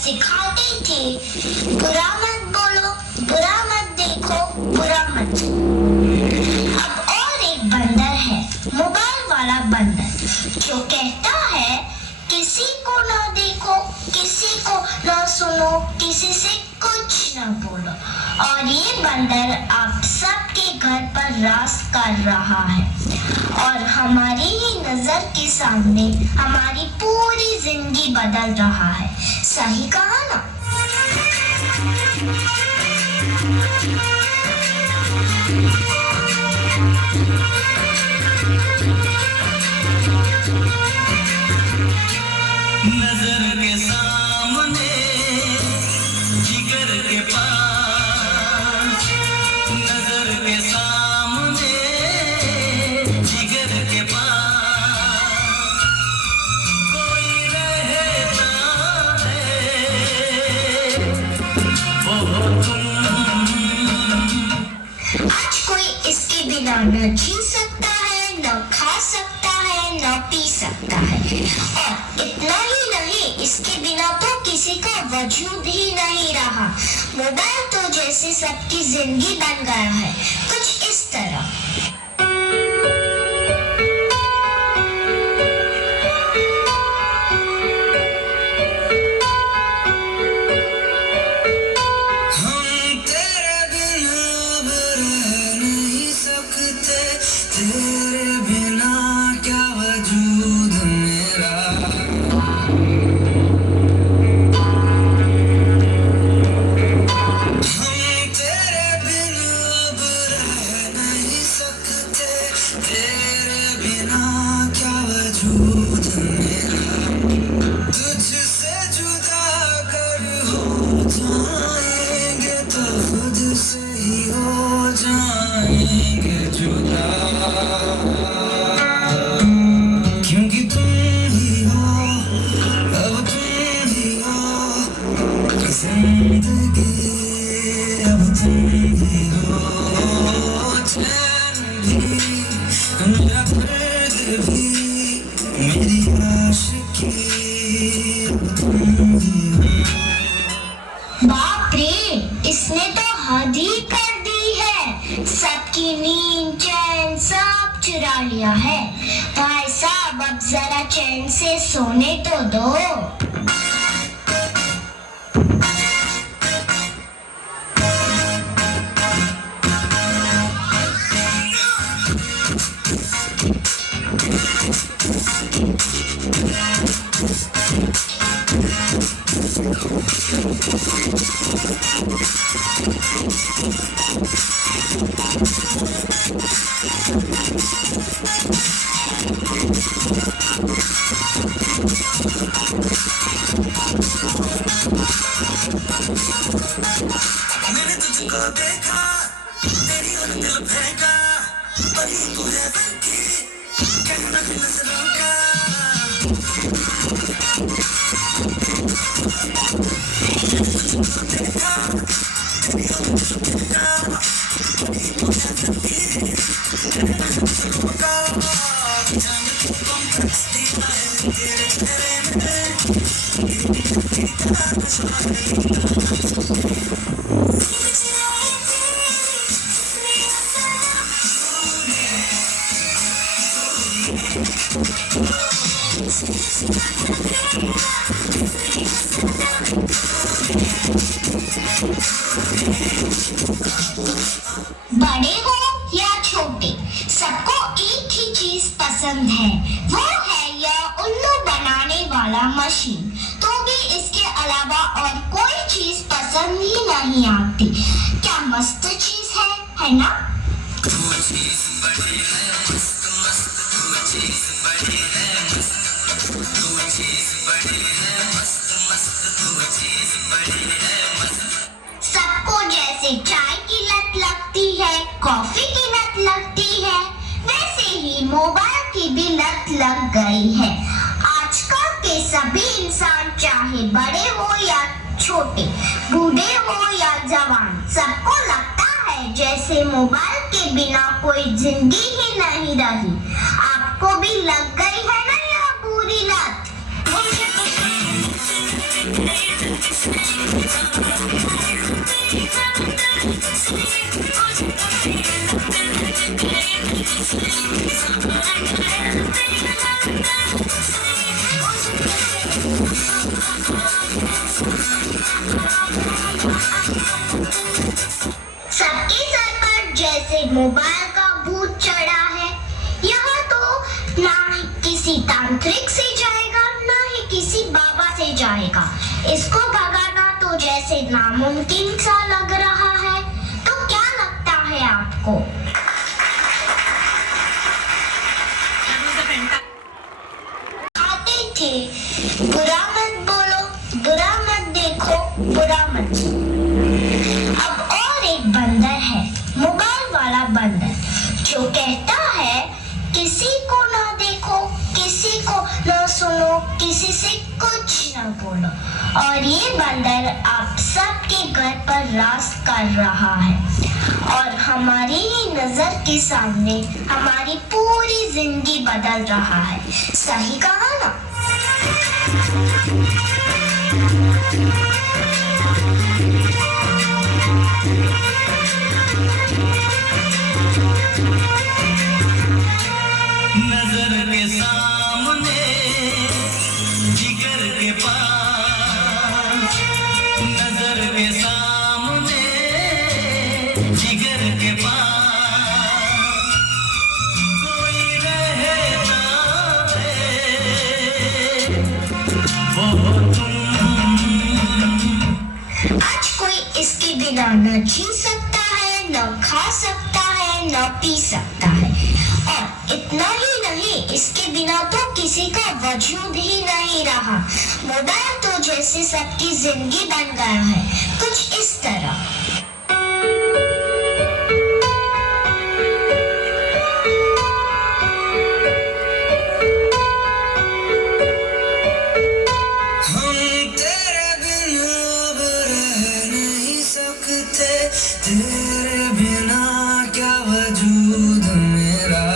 सिखाते थे, बुरा मत बोलो, बुरा मत देखो, बुरा मत सुनो। अब और एक बंदर है, मोबाइल वाला बंदर, जो कहता है किसी को ना देखो, किसी को ना सुनो, किसी से कुछ ना बोलो। और ये बंदर आप सबके घर पर राज कर रहा है और हमारी ही नजर के सामने हमारी पूरी जिंदगी बदल रहा है। सही कहा ना? नजर के सामने, जिगर के पास, नजर के सामने, जिगर के पास कोई रहता है, वो तुम। आज कोई इसके बिना न जी सकता है, न खा सकता है, न पी सकता है। और इतना ही नहीं, इसके बिना तो किसी का वजूद ही नहीं रहा। मोबाइल तो जैसे सबकी जिंदगी बन गया है, कुछ इस तरह। हम तेरे बिना अब रह नहीं सकते, तेरे बिना क्या वजूद मेरा। हम तेरे बिना अब रह नहीं सकते, तेरे बिना क्या वजूद मेरा। तुझसे जुदा अगर हो जाएंगे तो खुद से ही हो जाएंगे जुदा, क्योंकि तुम ही हो, अब तुम ही हो जिंदगी, अब तुम ही हो चैन भी, मेरा दर्द भी, मेरी आशिकी, अब तुम ही हो। बाप रे, इसने तो हद ही कर दी है। सबकी नींद चैन सब चुरा लिया है। भाई साहब, अब जरा चैन से सोने तो दो। मैंने तुझको देखा, तेरी ओर दिल फेंका, पर ये तू है फंकी, कहना भी नजरों का। मैंने तुझको देखा, तेरी ओर दिल फेंका, पर ये तू है फंकी, कहना भी नजरों का। जाने तू कौन करती है तेरे चेहरे में, ये का बड़े हो या छोटे, सबको एक ही चीज पसंद है, वो है यह उल्लू बनाने वाला मशीन। तो भी इसके अलावा और कोई चीज पसंद ही नहीं आती। क्या मस्त चीज है ना? सबको जैसे चाय की लत लगती है, कॉफी की लत लगती है, वैसे ही मोबाइल की भी लत लग गई है। आजकल के सभी इंसान, चाहे बड़े हो या छोटे, बूढ़े हो या जवान, सबको लगता है जैसे मोबाइल के बिना कोई जिंदगी ही नहीं रही। आपको भी लग गई है ना यह बुरी लत? सबके सर पर जैसे मोबाइल का भूत चढ़ा है। यहाँ तो ना ही किसी तांत्रिक से जाएगा, ना ही किसी बाबा से जाएगा। इसको भगाना तो जैसे नामुमकिन सा लग रहा है। तो क्या लगता है आपको? आते थे, बुरा मत बोलो, बुरा मत देखो, बुरा मत सुनो। अब और एक बंदर है, मोबाइल वाला बंदर, जो कहता है किसी को ना देखो, किसी को ना सुनो, किसी से कुछ ना बोलो। और ये बंदर आप सबके घर पर राज कर रहा है और हमारी ही नजर के सामने हमारी पूरी जिंदगी बदल रहा है। सही कहा ना? नजर के सामने जिगर के पास, नजर के सामने जिगर के पास कोई रहता है, वो तुम। आज कोई इसके बिना न जी सकता है, न खा सकता है, न पी सकता है। और इतना ही नहीं, इसके बिना तो किसी का वजूद ही नहीं रहा। मोबाइल तो जैसे सबकी जिंदगी बन गया है, कुछ इस तरह। हम तेरे बिना अब रह नहीं सकते, तेरे बिना क्या वजूद मेरा।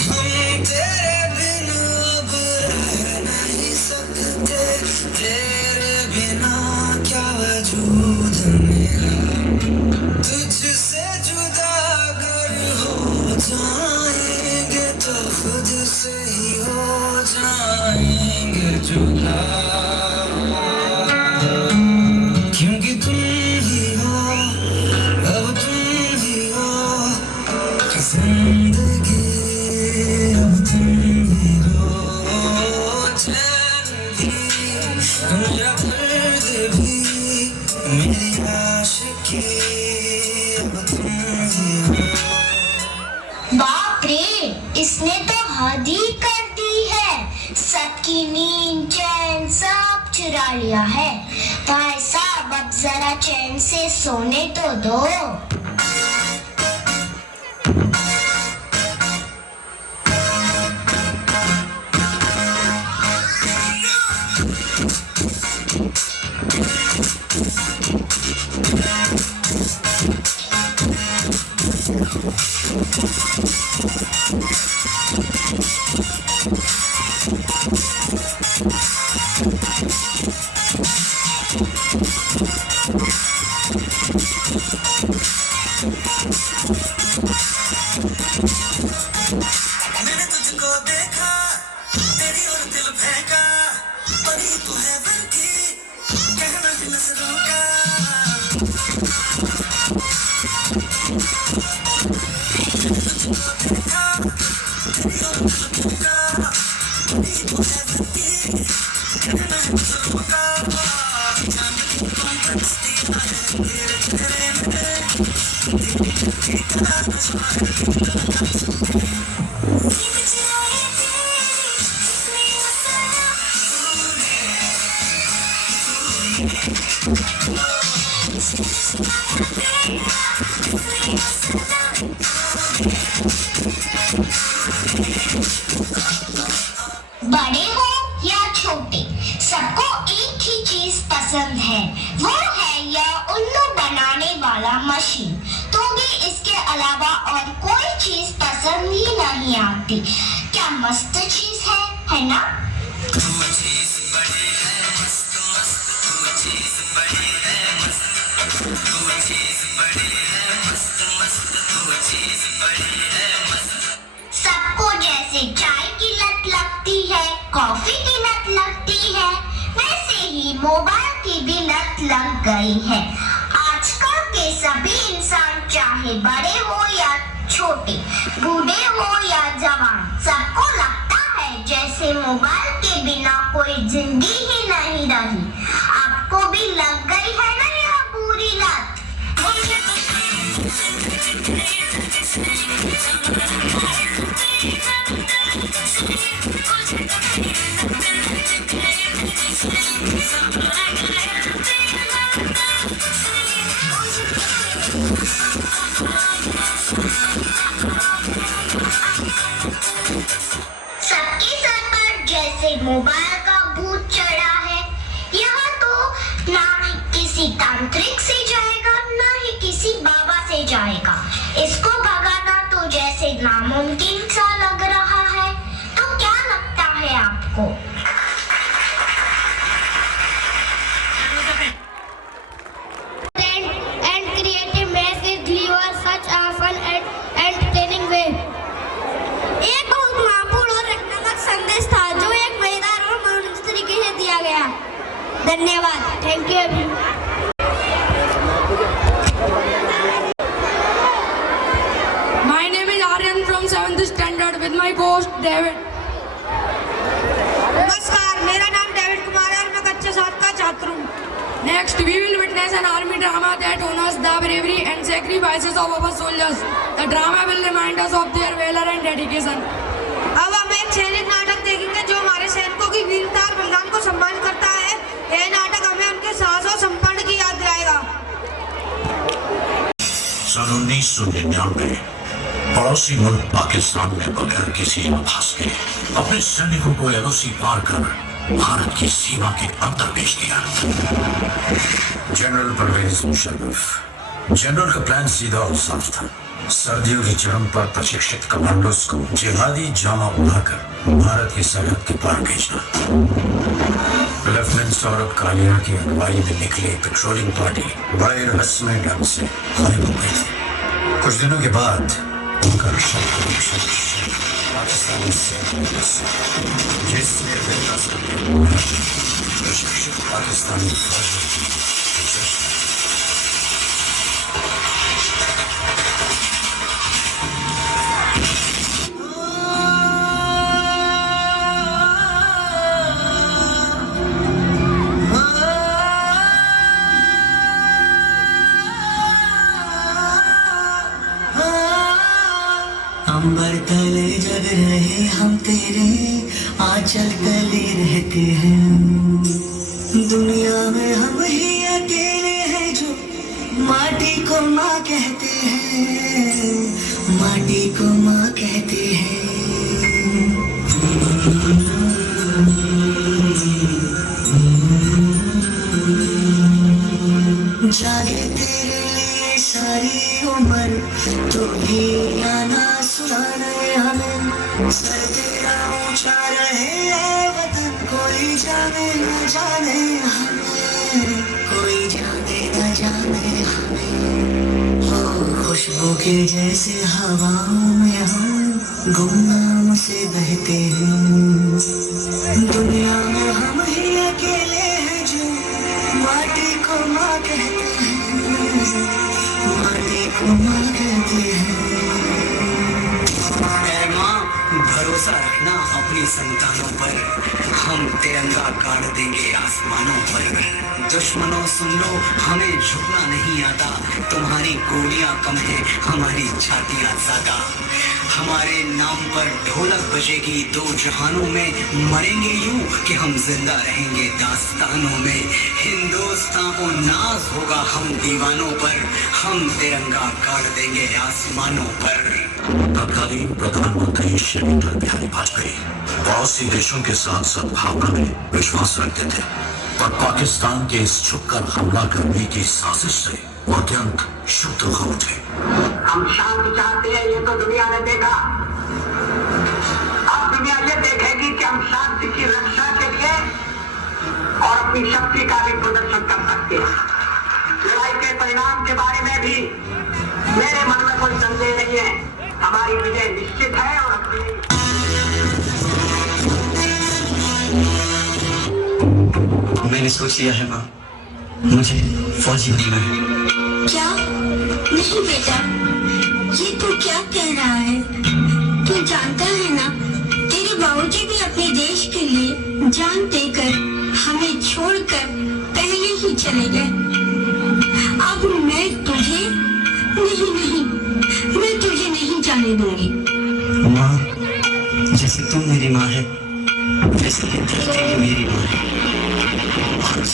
हम तेरे बिना अब रह नहीं सकते, तेरे बिना क्या वजूद मेरा। तुझसे जुदा अगर हो जाएंगे तो खुद से ही हो जाएंगे जुदा, क्योंकि तुम ही हो, अब तुम ही हो जिंदगी, अब तुम ही हो चैन भी, मेरा दर्द भी, मेरी आशिकी, अब तुम ही हो। बाप रे, इसने तो हद ही कर दी है। सबकी नींद चैन सब चुरा लिया है। भाई साहब, अब जरा चैन से सोने तो दो। मैंने तुझको देखा, तेरी ओर दिल फेंका, परी तू है बन की, कहना भी नजरों का। मैंने तुझको देखा, तेरी ओर दिल फेंका, परी तू है बन की, कहना है नजरों का। जाने क्यों तुम बरसती है तेरे चेहरे में, तेरी का नशा है। बड़े हो या छोटे, सबको एक ही चीज पसंद है, वो है यह उल्लू बनाने वाला मशीन। तो भी इसके अलावा और कोई चीज पसंद ही नहीं आती। क्या मस्त चीज है ना? तू चीज बड़ी है मस्त मस्त, तू चीज बड़ी है मस्त, तू चीज बड़ी है मस्त मस्त, तू चीज बड़ी है मस्त। सबको जैसे चाय की लत लगती है, कॉफी की लत लगती है, वैसे ही मोबाइल की भी लत लग गई है। आजकल के सभी इंसान, चाहे बड़े हो या छोटे, बूढ़े हो या जवान, सबको लगता है जैसे मोबाइल के बिना कोई जिंदगी ही नहीं रही। आपको भी लग गई है ना यह बुरी लत? सबके सर पर जैसे मोबाइल का भूत चढ़ा है। यह तो ना ही किसी तांत्रिक से जाएगा, ना ही किसी बाबा से जाएगा। इसको भगाना तो जैसे नामुमकिन सा लग रहा है। तो क्या लगता है आपको? And creative message deliver such a fun and entertaining way. एक बहुत महत्वपूर्ण और रचनात्मक संदेश था जो एक मजेदार और मनोरंजक तरीके से दिया गया। धन्यवाद। Thank you. My name is Aryan from 7th standard with my co-host David. नमस्कार, मेरा नाम डेविड कुमार है और मैं कक्षा 7 का छात्र हूँ। Next, we will witness an army drama that honors the bravery and sacrifices of our soldiers. The drama will remind us of their valor and dedication. अब हम एक सैनिक नाटक देखेंगे जो हमारे सैनिकों की वीरता और बलिदान को सम्मानित करता है। यह नाटक हमें उनके साहस और समर्पण की याद दिलाएगा। सन 1999 पड़ोसी मुल्क पाकिस्तान में बगैर किसी आभास के अपने सैनिकों को एलओसी पार कर भारत की सीमा के अंदर भेज दिया। जनरल परवेज मुशर्रफ। जनरल का प्लान सीधा और साफ था। सर्दियों की चरम पर प्रशिक्षित कमांडोज को जिहादी जामा उड़ाकर भारत की सरहद के पार भेजना। लेफ्टिनेंट सौरभ कालिया की अगुवाई में निकली पेट्रोलिंग पार्टी बड़े रहस्यमय ढंग से गायब हो गई थी। कुछ दिनों के बाद उनका पाकिस्तानी सेना जिसने प्रशिक्षित पाकिस्तानी अंबर तले जग रहे हम तेरे आंचल तले रहते हैं। दुनिया में हम ही अकेले हैं जो माटी को माँ कहते हैं, माटी को माँ कहते हैं। जागे तेरे लिए सारी उम्र, तो भी गाना सुनाने हमें। सर तेरा ऊंचा रहे वतन, कोई जाने न जाने हमें, कोई जाने न जाने हमें। हो खुशबू के जैसे हवाओं में हम गुमनाम से बहते हैं। दुनिया में हम ही अकेले हैं जो माटी को माँ कहते हैं, माटी को माँ कहते हैं। भरोसा रखना अपनी संतानों पर, हम तिरंगा गाड़ देंगे आसमानों पर। दुश्मनों सुन लो, हमें झुकना नहीं आता। तुम्हारी गोलियां कम है, हमारी छातियां ज्यादा। हमारे नाम पर ढोलक बजेगी दो जहानों में। मरेंगे यूं कि हम जिंदा रहेंगे दास्तानों में। हिंदुस्तान को नाज होगा हम दीवानों पर, हम तिरंगा गाड़ देंगे आसमानों पर। तत्कालीन प्रधानमंत्री श्री अटल बिहारी वाजपेयी पड़ोसी देशों के साथ सद्भावना में विश्वास रखते थे, पर पाकिस्तान के इस छुपकर हमला करने की साजिश से वो अत्यंत शुद्ध हो उठे। हम शांति चाहते हैं, ये तो दुनिया ने देखा। अब दुनिया अपनी शक्ति का भी प्रदर्शन कर सकते हैं। लड़ाई के परिणाम के बारे में भी मेरे मन में कोई संदेह नहीं है। हमारी विजय निश्चित है और मैंने सोच लिया है माँ, मुझे फौजी बनना है। क्या? नहीं बेटा, ये तू क्या कह रहा है? तू जानता है ना, तेरे बाबूजी भी अपने देश के लिए जान देकर हमें छोड़कर पहले ही चले गए। अब मैं तुझे नहीं, मैं तुझे नहीं जाने दूंगी। माँ, जैसे तुम मेरी माँ है, वैसे ये धरती भी मेरी माँ है। आज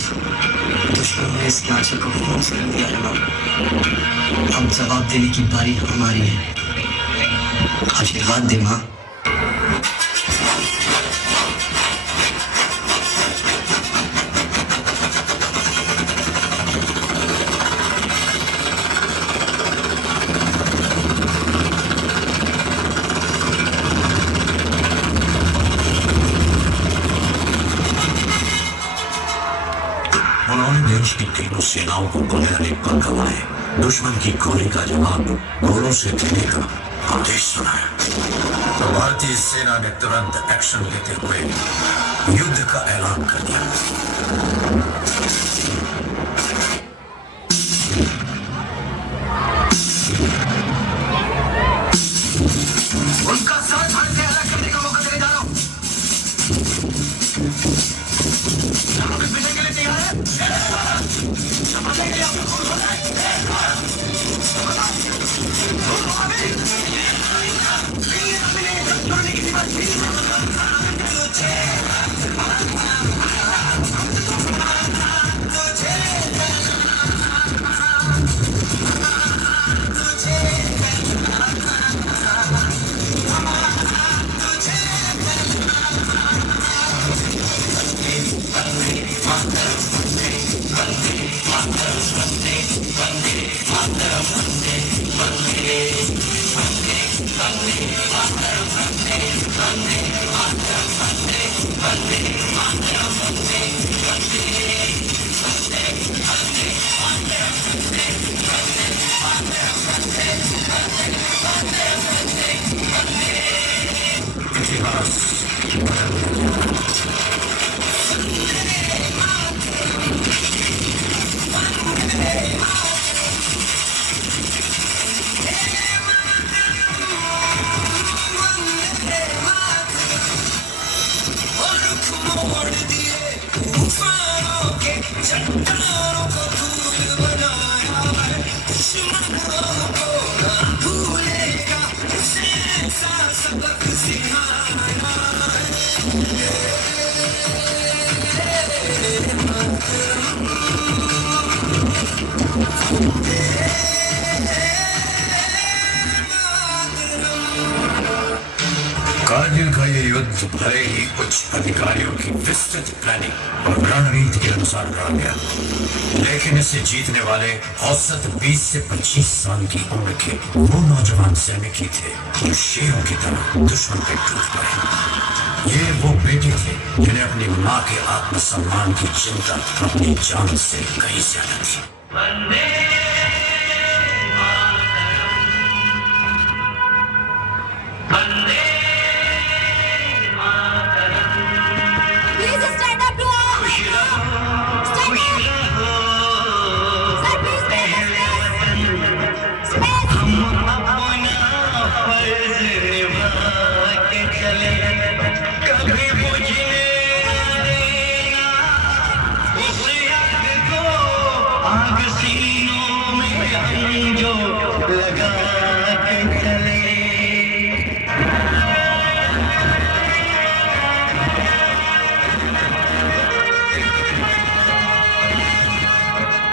दुश्मन ने इसके आंचल को खून से रख दिया है माँ। अब जवाब देने की बारी हमारी है। आशीर्वाद दे माँ। उन्होंने देश की तीनों सेनाओं को गोले अनेक पर गंवाए। दुश्मन की गोली का जवाब गोलों से देने का आदेश सुना है। तो भारतीय सेना ने तुरंत एक्शन लेते हुए युद्ध का ऐलान कर दिया। उनका सर धड़ से अलग करने का मौका देने जा रहा हूं। आप इस विजय के लिए तैयार हैं? समझने के लिए आपको कौन होना है? कारगिल का ये युद्ध भले ही उच्च अधिकारियों की विस्तृत प्लानिंग और रणनीति के अनुसार लड़ा गया, लेकिन इसे जीतने वाले औसत 20 से 25 साल की उम्र के वो नौजवान सैनिक ही थे जो शेरों की तरह दुश्मन पे टूट पड़े। ये वो बेटे थे जिन्हें अपनी माँ के आत्मसम्मान की चिंता अपनी जान से कहीं ज्यादा थी। Please stand up to all. Stand up. Sir, please take a space.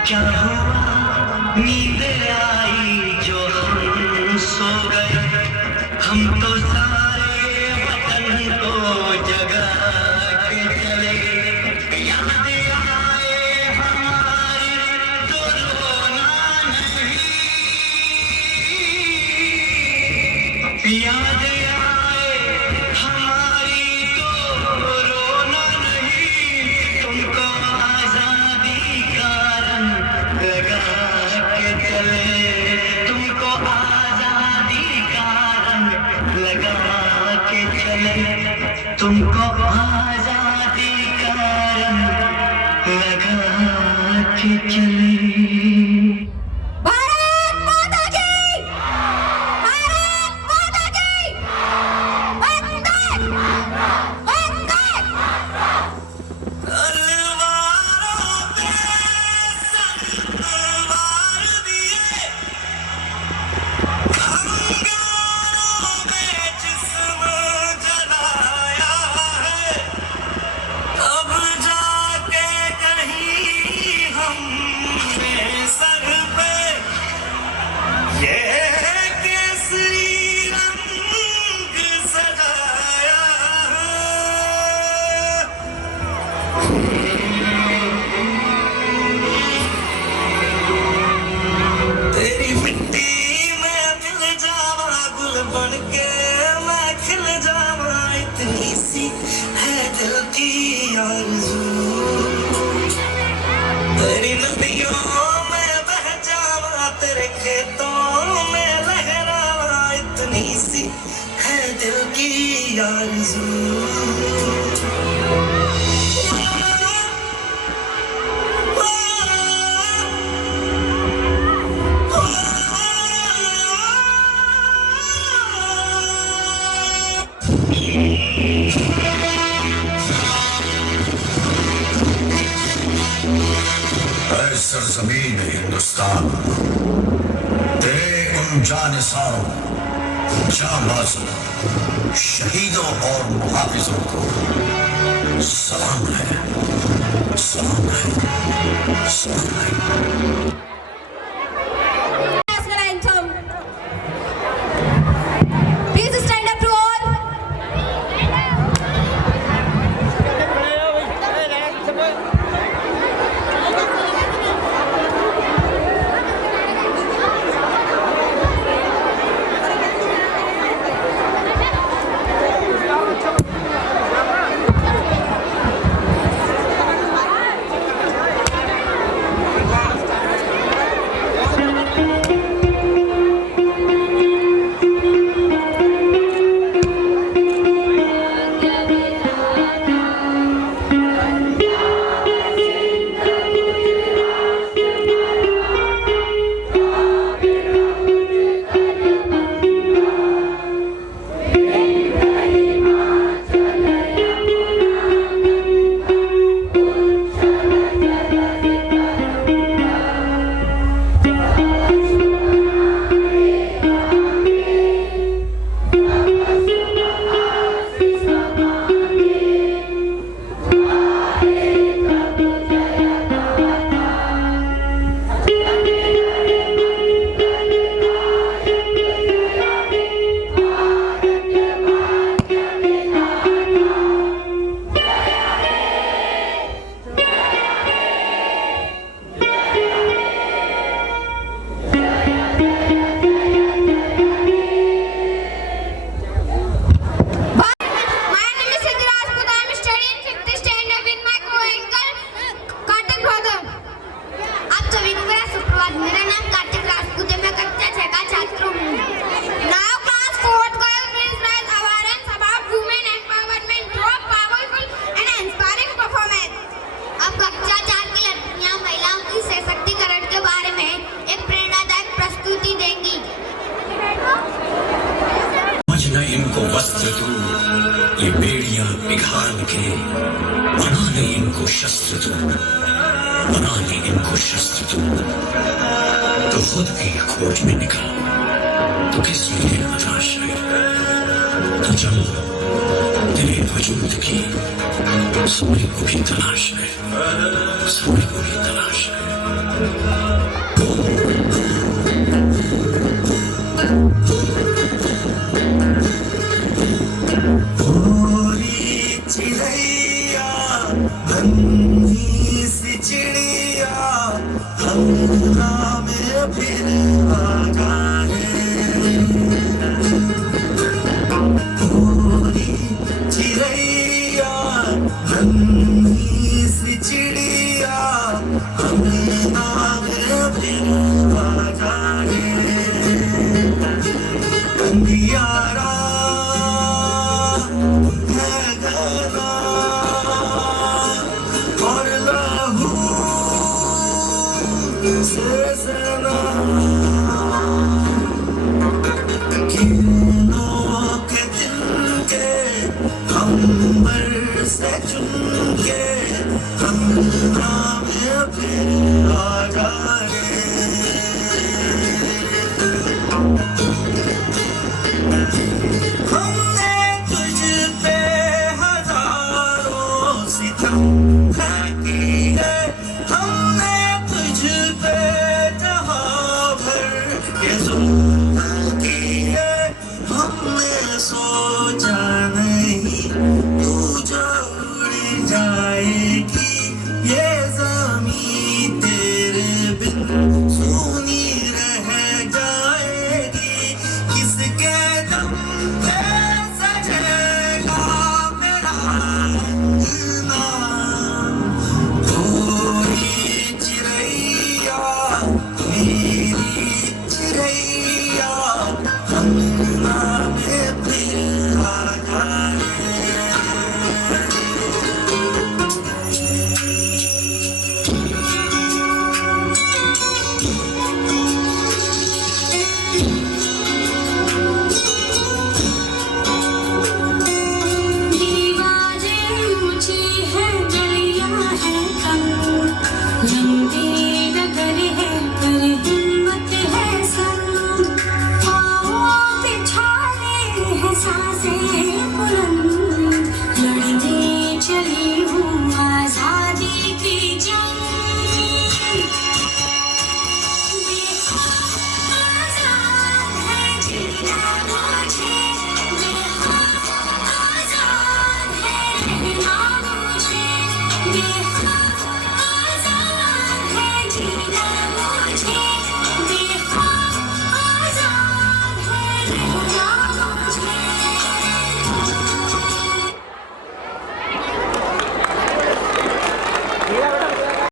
क्या हुआ नींद आई जो हम सो गए, हम तो सारे वतन को जगा के चले। याद आए हमारी तो रोना नहीं, याद आए हमारी तो रोना नहीं, तुमको तुमको आजादी का रंग लगा के चले। भारत माता की! भारत माता की! वंदे! वंदे! तलवारों पे संगवार दिए, अंगारों में जिस्म जलाया है, तब जाके कहीं हमने सर पे ये केसरी रंग सजाया है। तेरी मिट्टी में मिल जावा गुल बनके मैं खिल जावा, इतनी सी है दिल की आरज़ू। तेरी नदियों में बह जावा, तेरे खेतों में लहरावा, इतनी सी है दिल की आरज़ू। ऐ सरजमीन हिंदुस्तान, तेरे उन जानिसारों, जांबाजों, शहीदों और मुहाफिजों को सलाम है, सलाम है, सलाम है। National anthem. Please stand up to all. My name is Siddhi Rajput. I am studying 5th standard with my co-anchor Kartik brother. आप सभी को मेरा सुप्रभात। मेरा नाम कार्तिक राजपूत है। मैं कक्षा 6 का छात्र हूँ। Now class 4th girl will raise awareness about women empowerment through a powerful and inspiring performance. अब कक्षा 4 की लड़कियाँ महिलाओं की सशक्तिकरण के बारे में एक प्रेरणादायक प्रस्तुति देंगी। समझ न इनको वस्त्र तू, ये बेड़ियां पिघाल के, बना ले इनको शस्त्र तू, बना ले इनको शस्त्र तू। तो खुद की खोज में निकल, तो किस लिए हताश है? तो चल तेरे वजूद की समय को भी तलाश है, समय को भी तलाश है। पूरी चिड़ैया बंदी सी चिड़िया हंगा में फिर आगा है। पूरी चिड़ैया बंदी सी चिड़िया हंगा में फिर आगा है। अंधियारा है गाना और लहू से सना किरणों के दिन के अंबर से चुन के अंगना में फिर आ जाए हमने तुझ पे हजारों सितम किए हमने तुझ पे जहां भर के जुल्म किए हमने सोचा नहीं तू जो उड़ जाएगी ये ज़मीं तेरे बिन सूनी रह जाएगी किसके दम पे सजेगा मेरा अंगना कोई चिड़ैया मेरी चिड़ैया अंगना में फिर आ जाए दीवारें ऊंची है गलियां है तंग लंबी डगर है पर हिम्मत है संग पाँवों पे छाले हैं सांसें बुलंद लड़ने चली हूँ आजादी की जंग आजाद है जीना मुझे